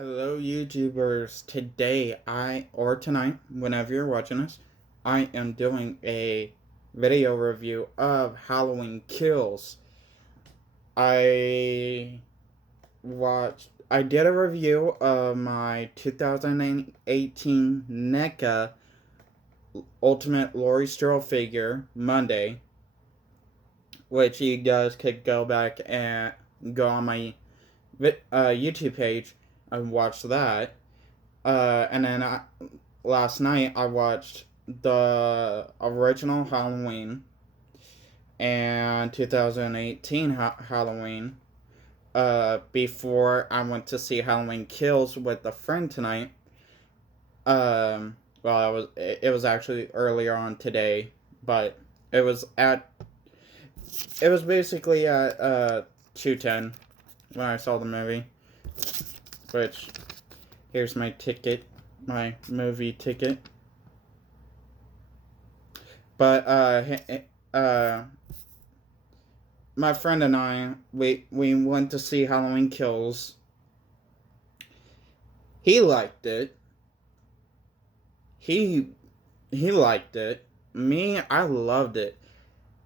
Hello, YouTubers. Today, or tonight, whenever you're watching this, I am doing a video review of Halloween Kills. I I did a review of my 2018 NECA Ultimate Laurie Strode figure Monday, which you guys could go back and go on my YouTube page and watch that. And then last night I watched the original Halloween and 2018 Halloween. Before I went to see Halloween Kills with a friend tonight. Well, it was actually earlier on today, but it was at it was basically at 2:10 when I saw the movie. Which here's my ticket, my movie ticket. But my friend and I, we went to see Halloween Kills. He liked it. He liked it. Me, I loved it.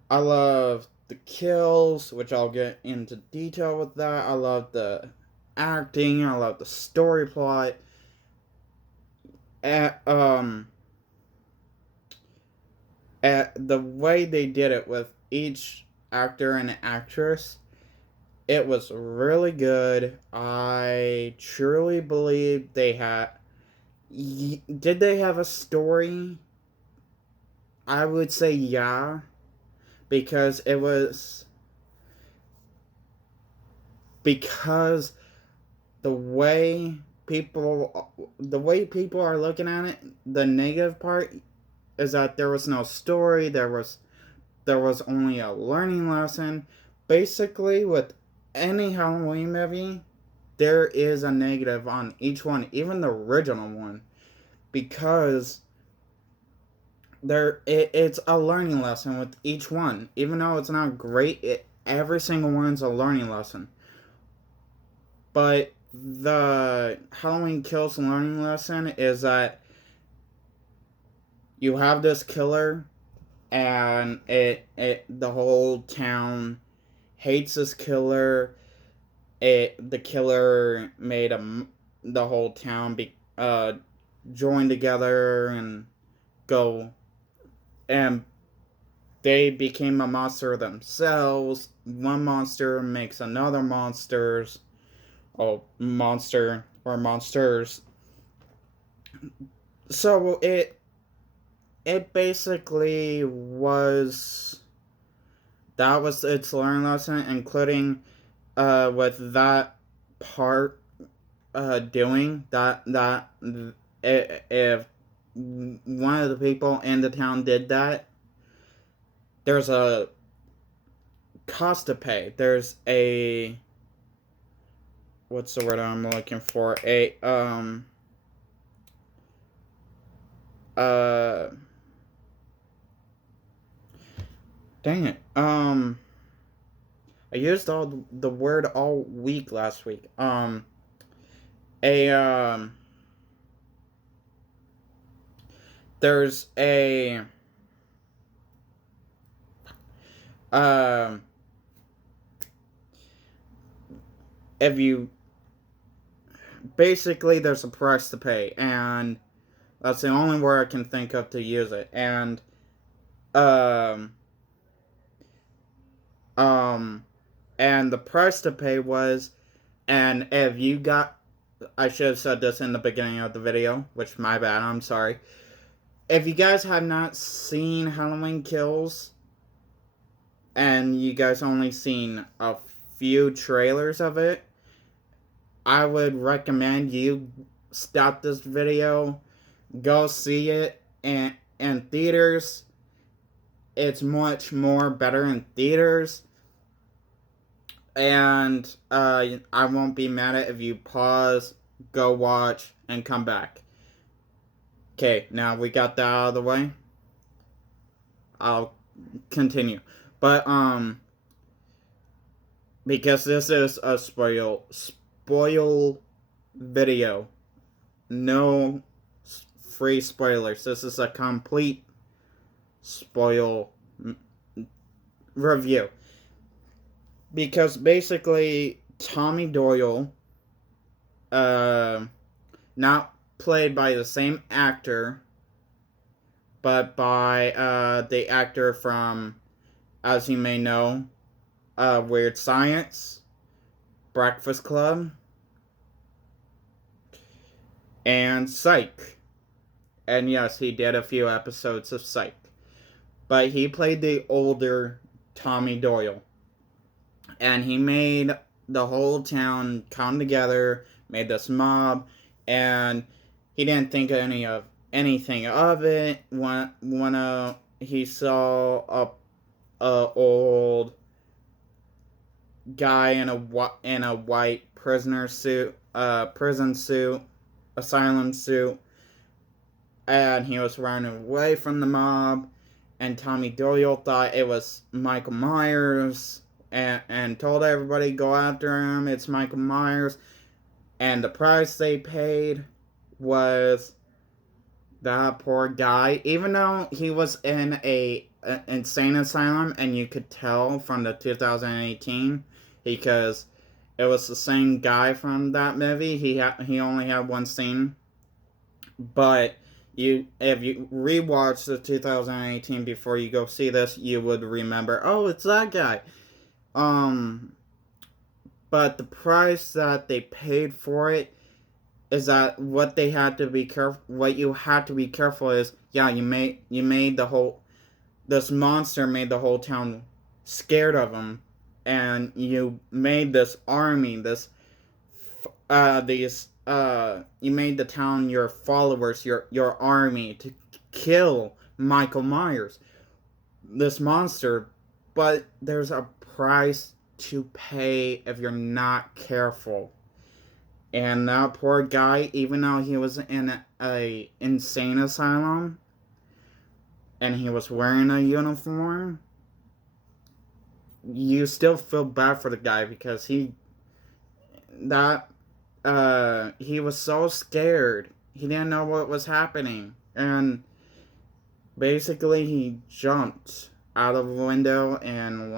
I love the kills, which I'll get into detail with that. I love the acting. I love the story plot. At at the way they did it with each actor and actress, it was really good. I truly believe they had. Did they have a story? I would say yeah, because it was. Because the way people are looking at it, the negative part is that there was no story. There was only a learning lesson. Basically, with any Halloween movie, there is a negative on each one, even the original one, because it's a learning lesson with each one. Even though it's not great, every single one's a learning lesson. But the Halloween Kills learning lesson is that you have this killer, and the whole town hates this killer. The killer made the whole town join together and go, and they became a monster themselves. One monster makes another monster or monsters. So it basically was that was its learning lesson, including with that part doing that if one of the people in the town did that, there's a cost to pay. There's a what's the word I'm looking for? Uh Dang it. I used all the word all week last week. A there's a um if you basically there's a price to pay, and that's the only word I can think of to use it. And um um and the price to pay was, and if you got, I should have said this in the beginning of the video, which my bad, I'm sorry. If you guys have not seen Halloween Kills, and you guys only seen a few trailers of it, I would recommend you stop this video, go see it in theaters. It's much more better in theaters, and I won't be mad at if you pause, go watch, and come back. Okay, now we got that out of the way. I'll continue, but because this is a spoiler video. No free spoilers. This is a complete spoil review. Because basically, Tommy Doyle, not played by the same actor, but by the actor from, as you may know, Weird Science, Breakfast Club, and Psych. And yes, he did a few episodes of Psych. But he played the older Tommy Doyle. And he made the whole town come together, made this mob, and he didn't think anything of it when he saw a old guy in a white prison suit, asylum suit, and he was running away from the mob, and Tommy Doyle thought it was Michael Myers, and told everybody, go after him, it's Michael Myers. And the price they paid was that poor guy, even though he was in an insane asylum, and you could tell from the 2018, because it was the same guy from that movie. He only had one scene, but if you rewatch the 2018 before you go see this, you would remember, oh, it's that guy. But the price that they paid for it is that what you had to be careful is, yeah, you made this monster made the whole town scared of him, and you made this army, you made the town your followers, your army, to kill Michael Myers, this monster. But there's a price to pay if you're not careful. And that poor guy, even though he was in a insane asylum and he was wearing a uniform, you still feel bad for the guy, because he was so scared. He didn't know what was happening, and basically he jumped out of a window and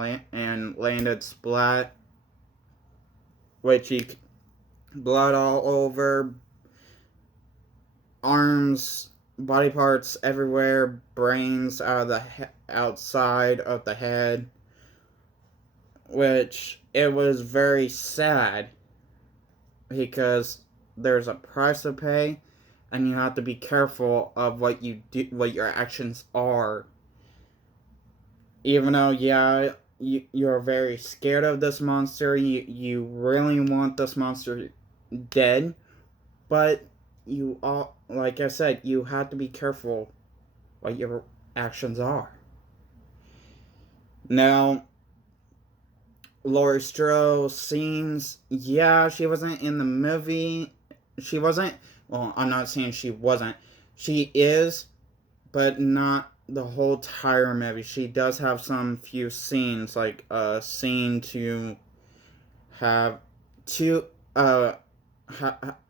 landed splat, which he blood all over, arms, body parts everywhere, brains outside of the head, which it was very sad, because there's a price to pay, and you have to be careful of what you do, what your actions are. Even though, yeah, you're very scared of this monster, you really want this monster dead, but like I said, you have to be careful what your actions are. Now, Laurie Strode scenes, yeah, she wasn't in the movie. She wasn't. Well, I'm not saying she wasn't. She is, but not the whole entire movie. She does have some few scenes, like a scene to have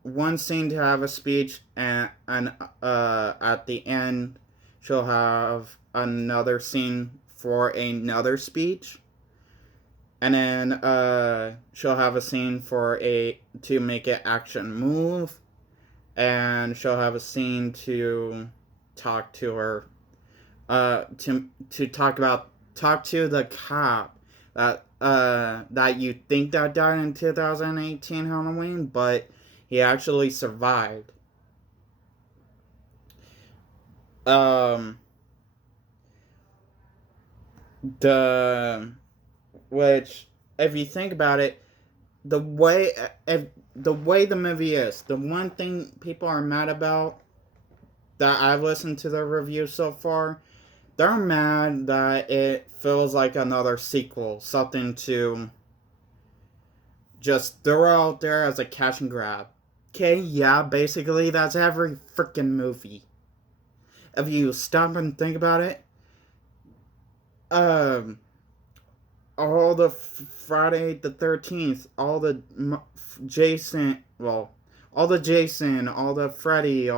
one scene to have a speech, and at the end she'll have another scene for another speech, and then she'll have a scene to make an action move, and she'll have a scene to talk to her, to talk to the cop that you think that died in 2018 Halloween, but he actually survived. Which, if you think about it, the way the movie is, the one thing people are mad about that I've listened to the review so far, they're mad that it feels like another sequel, something to just throw out there as a cash and grab. Okay, yeah, basically that's every freaking movie. If you stop and think about it, all the Friday the 13th, all the Jason, well, all the Jason, all the Freddy,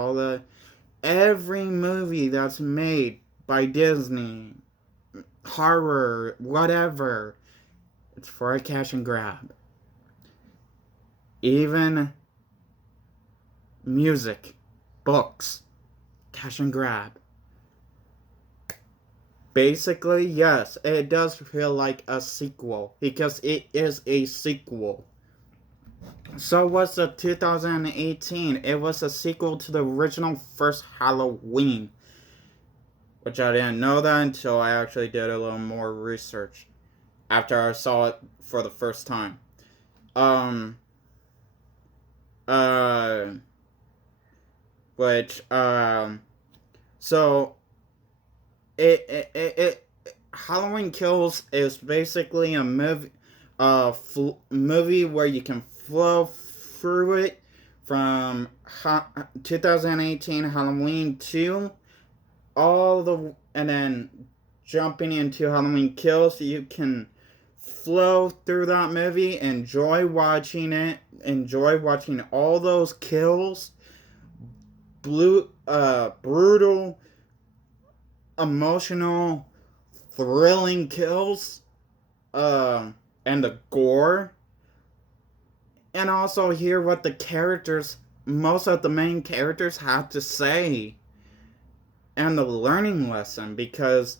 every movie that's made by Disney, horror, whatever, it's for a cash and grab. Even music, books, cash and grab. Basically, yes, it does feel like a sequel, because it is a sequel. So was the 2018. It was a sequel to the original first Halloween. Which I didn't know that until I actually did a little more research. After I saw it for the first time. So it Halloween Kills is basically a movie where you can flow through it from 2018 Halloween 2 and then jumping into Halloween Kills. You can flow through that movie, enjoy watching it, enjoy watching all those kills, brutal, emotional, thrilling kills, and the gore, and also hear what most of the main characters have to say, and the learning lesson, because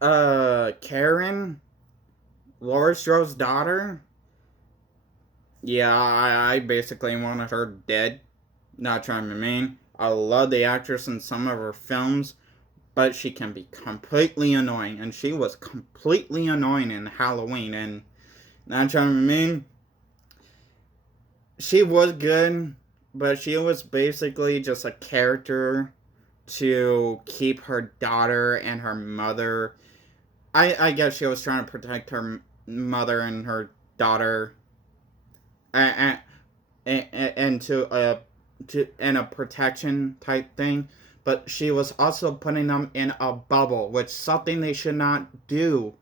Karen, Laurie Strode's daughter, yeah, I basically wanted her dead. Not trying to be mean. I love the actress in some of her films, but she can be completely annoying, and she was completely annoying in Halloween, and not trying to be mean. She was good, but she was basically just a character to keep her daughter and her mother. I guess she was trying to protect her mother and her daughter, and in a protection type thing, but she was also putting them in a bubble, which is something they should not do.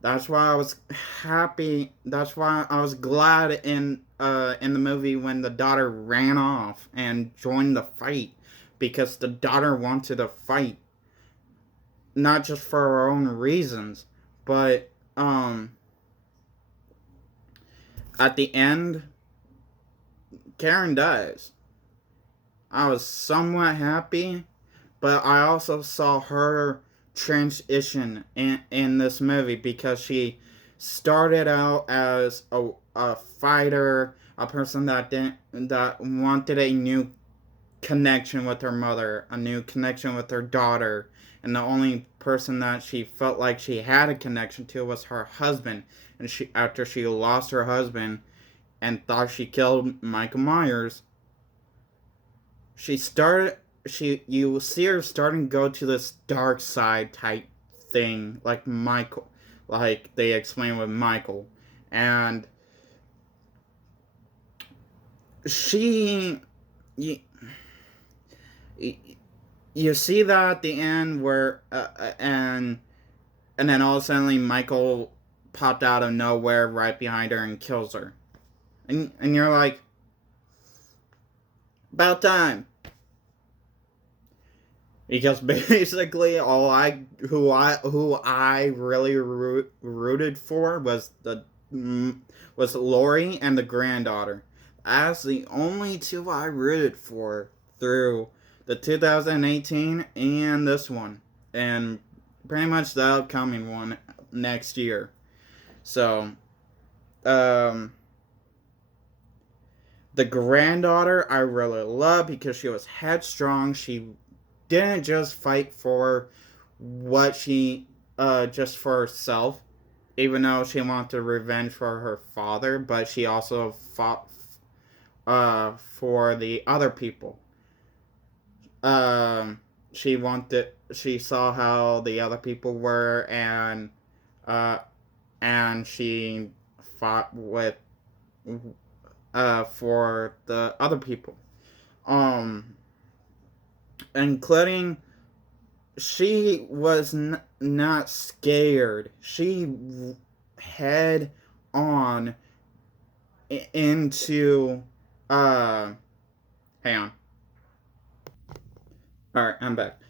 That's why I was happy. That's why I was glad in the movie when the daughter ran off and joined the fight, because the daughter wanted to fight, not just for her own reasons, but at the end, Karen dies. I was somewhat happy, but I also saw her transition in this movie, because she started out as a fighter, a person that wanted a new connection with her mother, a new connection with her daughter, and the only person that she felt like she had a connection to was her husband. And after she lost her husband and thought she killed Michael Myers, you see her starting to go to this dark side type thing, like Michael, like they explain with Michael. And you see that at the end where and then all of a sudden Michael popped out of nowhere right behind her and kills her, and you're like, about time. Because basically who I really rooted for was Laurie and the granddaughter. That's the only two I rooted for through the 2018 and this one, and pretty much the upcoming one next year. So, the granddaughter I really love, because she was headstrong. She didn't just fight for what just for herself, even though she wanted revenge for her father, but she also fought for the other people. She saw how the other people were, and she fought for the other people. Including, she was not scared. She head on into hang on. Alright, I'm back.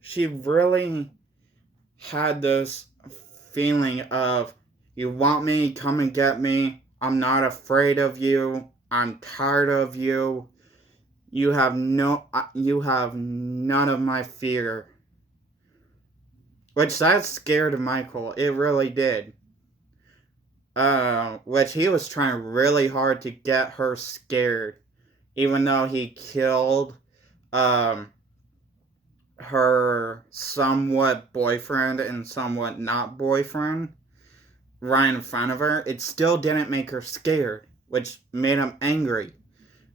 She really had this feeling of, you want me, come and get me. I'm not afraid of you. I'm tired of you. You have none of my fear. Which that scared Michael. It really did. Which he was trying really hard to get her scared. Even though he killed, her somewhat boyfriend and somewhat not boyfriend right in front of her, it still didn't make her scared, which made him angry.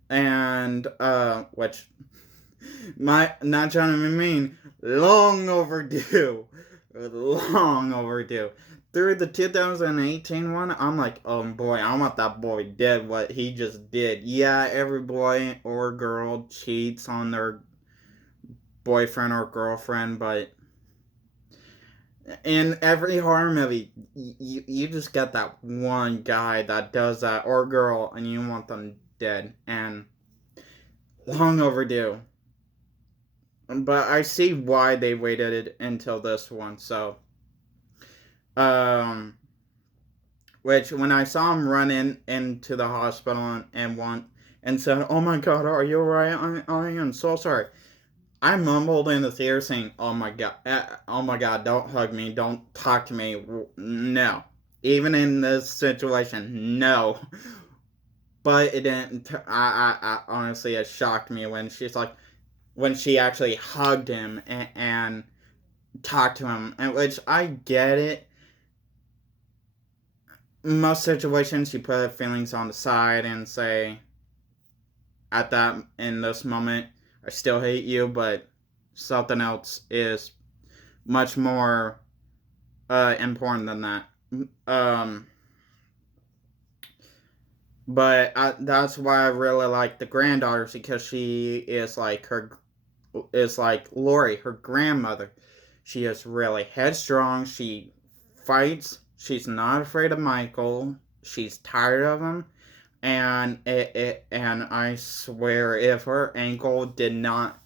And, which, not trying to be mean, long overdue. Long overdue. Through the 2018 one, I'm like, oh boy, I want that boy dead, what he just did. Yeah, every boy or girl cheats on their boyfriend or girlfriend, but in every horror movie, you just get that one guy that does that, or girl, and you want them dead, and long overdue. But I see why they waited until this one, so, which, when I saw him run into the hospital and said, oh my god, are you alright? I am so sorry. I mumbled in the theater saying, oh my god, don't hug me, don't talk to me, no. Even in this situation, no. But it didn't, I honestly, it shocked me when when she actually hugged him and talked to him, and which I get it. Most situations, you put feelings on the side and say, in this moment, I still hate you, but something else is much more important than that. But that's why I really like the granddaughters, because she is like Lori, her grandmother. She is really headstrong. She fights. She's not afraid of Michael. She's tired of him. And and I swear, if her ankle did not,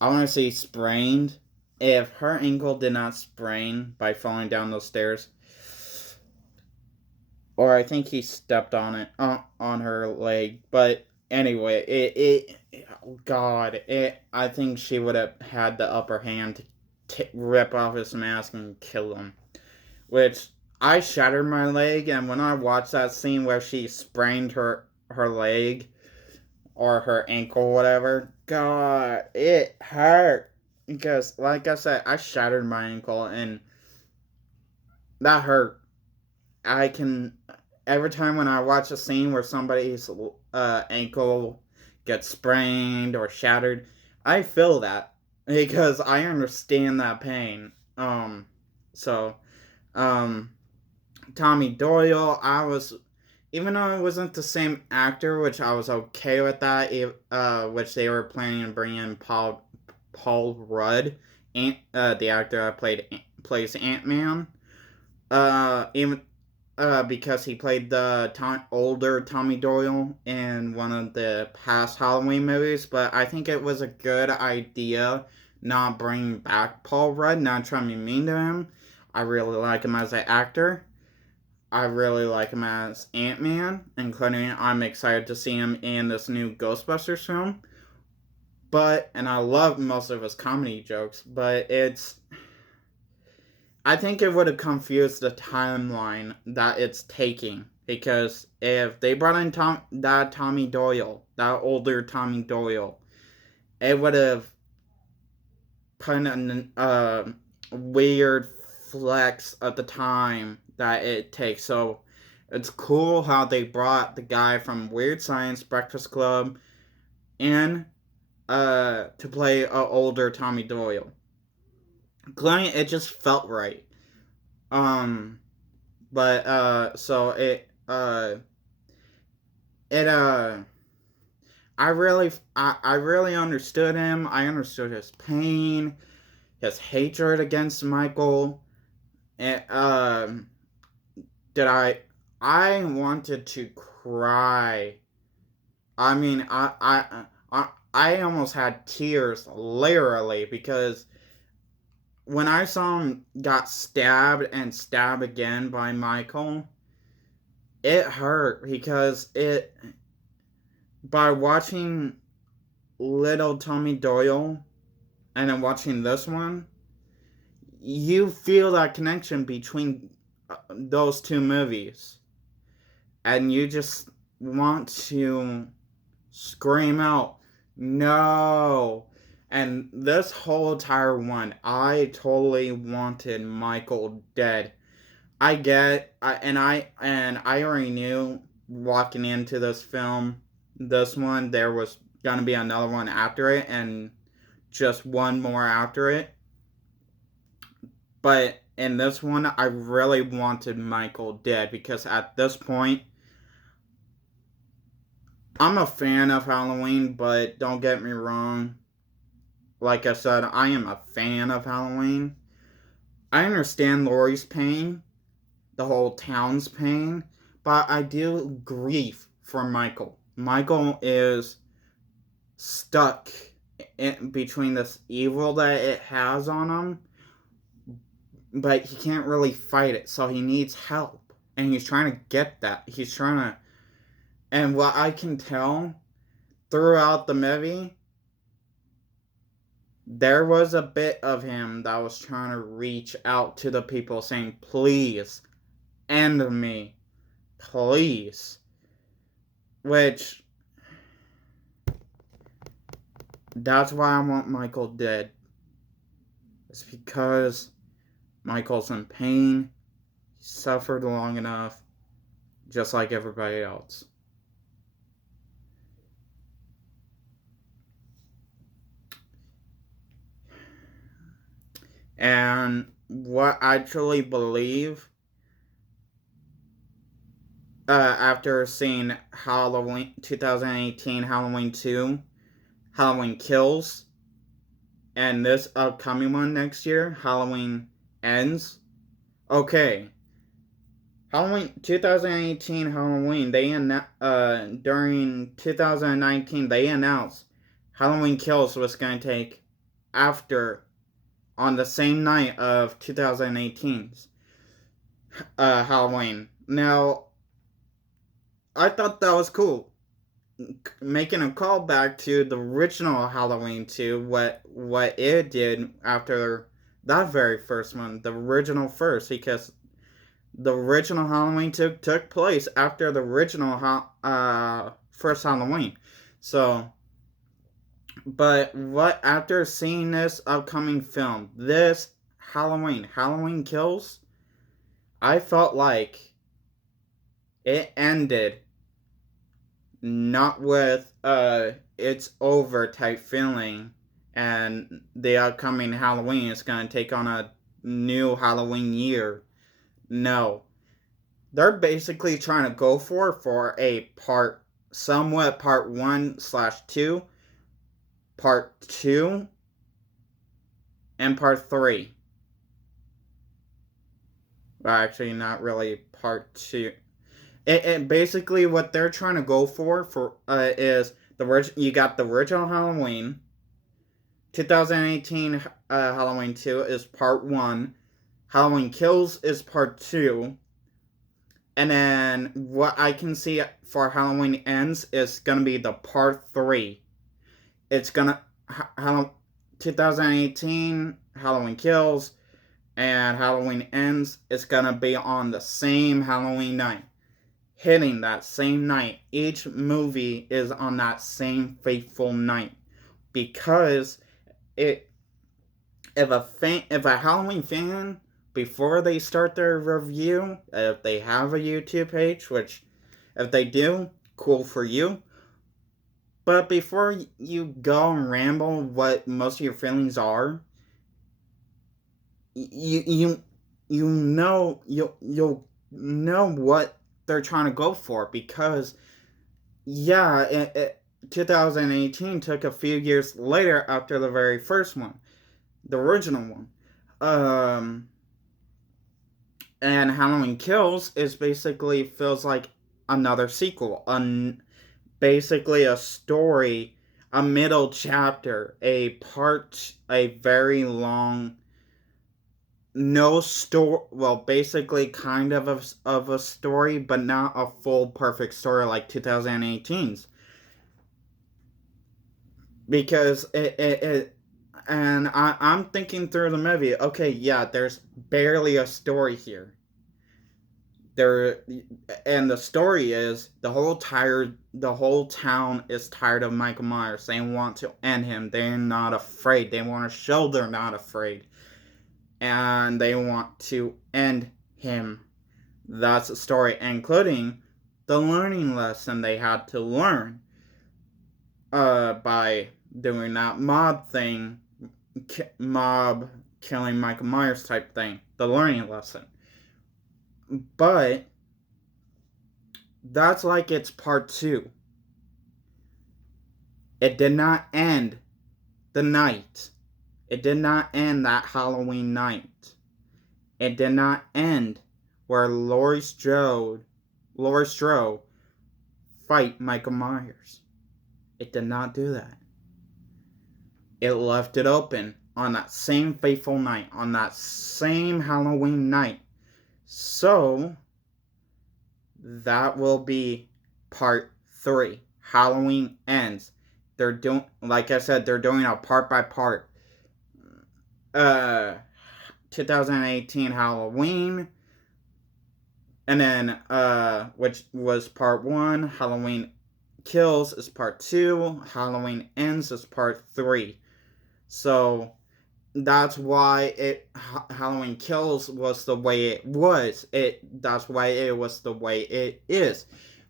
I want to say sprained, if her ankle did not sprain by falling down those stairs, or I think he stepped on it, on her leg. But anyway, oh god, I think she would have had the upper hand to rip off his mask and kill him. Which, I shattered my leg, and when I watched that scene where she sprained her leg or her ankle, whatever, god, it hurt. Because, like I said, I shattered my ankle, and that hurt. I can, every time when I watch a scene where somebody's ankle gets sprained or shattered, I feel that, because I understand that pain. So, Tommy Doyle, even though it wasn't the same actor, which I was okay with that, which they were planning on bringing in Paul Rudd, the actor that plays Ant-Man, even because he played the older Tommy Doyle in one of the past Halloween movies. But I think it was a good idea not bringing back Paul Rudd, not trying to be mean to him. I really like him as an actor. I really like him as Ant-Man, including I'm excited to see him in this new Ghostbusters film. And I love most of his comedy jokes, but I think it would have confused the timeline that it's taking, because if they brought in Tommy Doyle, that older Tommy Doyle, it would have put a weird flex at the time that it takes. So it's cool how they brought the guy from Weird Science Breakfast Club in to play a older Tommy Doyle. Glenn, it just felt right. So I really understood him. I understood his pain, his hatred against Michael. And, I wanted to cry I mean, I almost had tears, literally, because when I saw him got stabbed and stabbed again by Michael, it hurt because by watching Little Tommy Doyle and then watching this one, you feel that connection between those two movies, and you just want to scream out, no. And this whole entire one, I totally wanted Michael dead. And I already knew walking into this film, this one, there was gonna be another one after it, and just one more after it. But in this one, I really wanted Michael dead because at this point, I'm a fan of Halloween, but don't get me wrong. Like I said, I am a fan of Halloween. I understand Laurie's pain, the whole town's pain, but I do grieve for Michael. Michael is stuck between this evil that it has on him, but he can't really fight it, so he needs help. And he's trying to get that. He's trying to. And what I can tell throughout the movie, there was a bit of him that was trying to reach out to the people saying, please, end me. Please. Which, that's why I want Michael dead. It's because Michael's in pain. He suffered long enough, just like everybody else. And what I truly believe, after seeing Halloween 2018, Halloween 2, Halloween Kills, and this upcoming one next year, Halloween Ends. Okay, Halloween 2018 Halloween, during 2019 they announced Halloween Kills was going to take after on the same night of 2018's Halloween. Now, I thought that was cool, making a callback to the original Halloween 2, what it did after that very first one, the original first, because the original Halloween took place after the original first Halloween. So, but what after seeing this upcoming film, this Halloween Kills, I felt like it ended not with it's over type feeling, and the upcoming Halloween is going to take on a new Halloween year. No. They're basically trying to go for a somewhat part 1/2, part 2, and part 3. Well, actually, not really part 2. It basically what they're trying to go for is you got the original Halloween. 2018 Halloween 2 is part 1. Halloween Kills is part 2. And then what I can see for Halloween Ends is going to be the part 3. It's going to 2018 Halloween Kills and Halloween Ends is going to be on the same Halloween night. Hitting that same night. Each movie is on that same fateful night. Because if a Halloween fan, before they start their review, if they have a YouTube page, which if they do, cool for you. But before you go and ramble what most of your feelings are, you'll know what they're trying to go for, because 2018 took a few years later after the very first one, the original one. And Halloween Kills is basically feels like another sequel. basically a story, a middle chapter, a very long, no story, well, basically kind of a story, but not a full perfect story like 2018's. Because and I'm thinking through the movie, okay, yeah, there's barely a story here. There, and the story is the whole town is tired of Michael Myers. They want to end him. They're not afraid. They want to show they're not afraid, and they want to end him. That's the story, including the learning lesson they had to learn by doing that mob killing Michael Myers type thing, the learning lesson. But that's like it's part 2. It did not end the night. It did not end that Halloween night. It did not end where Laurie Strode fight Michael Myers. It did not do that. It left it open on that same fateful night, on that same Halloween night. So, that will be part 3. Halloween Ends. They're doing, like I said, they're doing a part by part. 2018 Halloween, and then which was part 1. Halloween Kills is part 2. Halloween Ends is part 3. So that's why Halloween Kills was the way it was. That's why it was the way it is.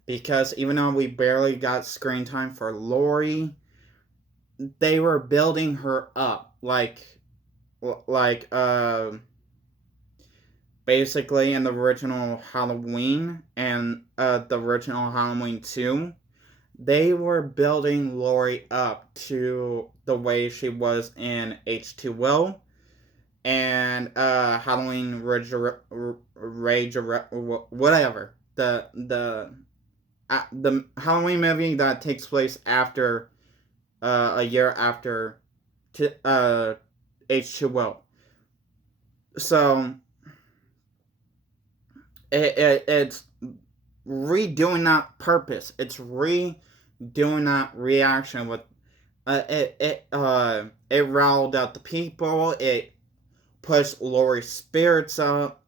Because even though we barely got screen time for Laurie, they were building her up basically in the original Halloween and the original Halloween 2, they were building Laurie up to the way she was in H2O and Halloween Rage, whatever. The Halloween movie that takes place after a year after H2O. So it's redoing that purpose. It's redoing that reaction with it riled out the people. It pushed Laurie's spirits up.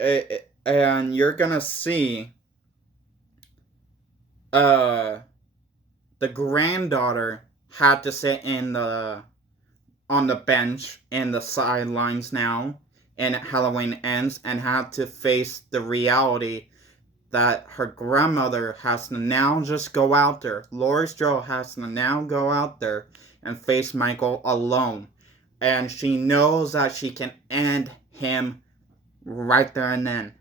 And you're gonna see the granddaughter had to sit on the bench in the sidelines now, and Halloween Ends, and had to face the reality that her grandmother has to now just go out there. Laurie Strode has to now go out there and face Michael alone. And she knows that she can end him right there and then.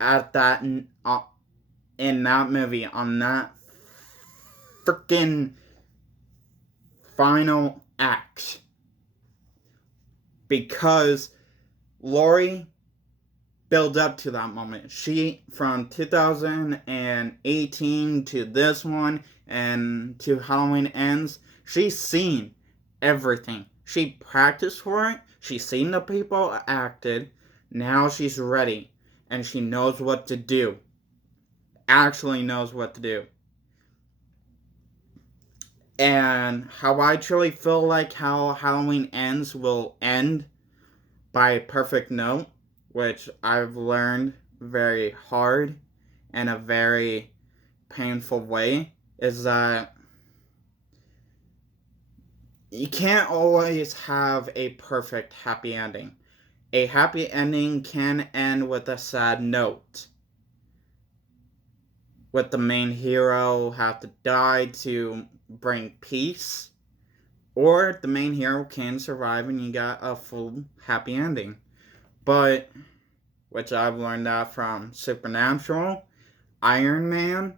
At that, in that movie, on that freaking final act. Because Laurie build up to that moment. She, from 2018 to this one and to Halloween Ends, she's seen everything. She practiced for it. She's seen the people acted. Now she's ready. And she knows what to do. Actually knows what to do. And how I truly feel like how Halloween Ends will end by a perfect note, which I've learned very hard in a very painful way, is that you can't always have a perfect happy ending. A happy ending can end with a sad note, with the main hero have to die to bring peace, or the main hero can survive and you got a full happy ending. But, which I've learned that from Supernatural, Iron Man,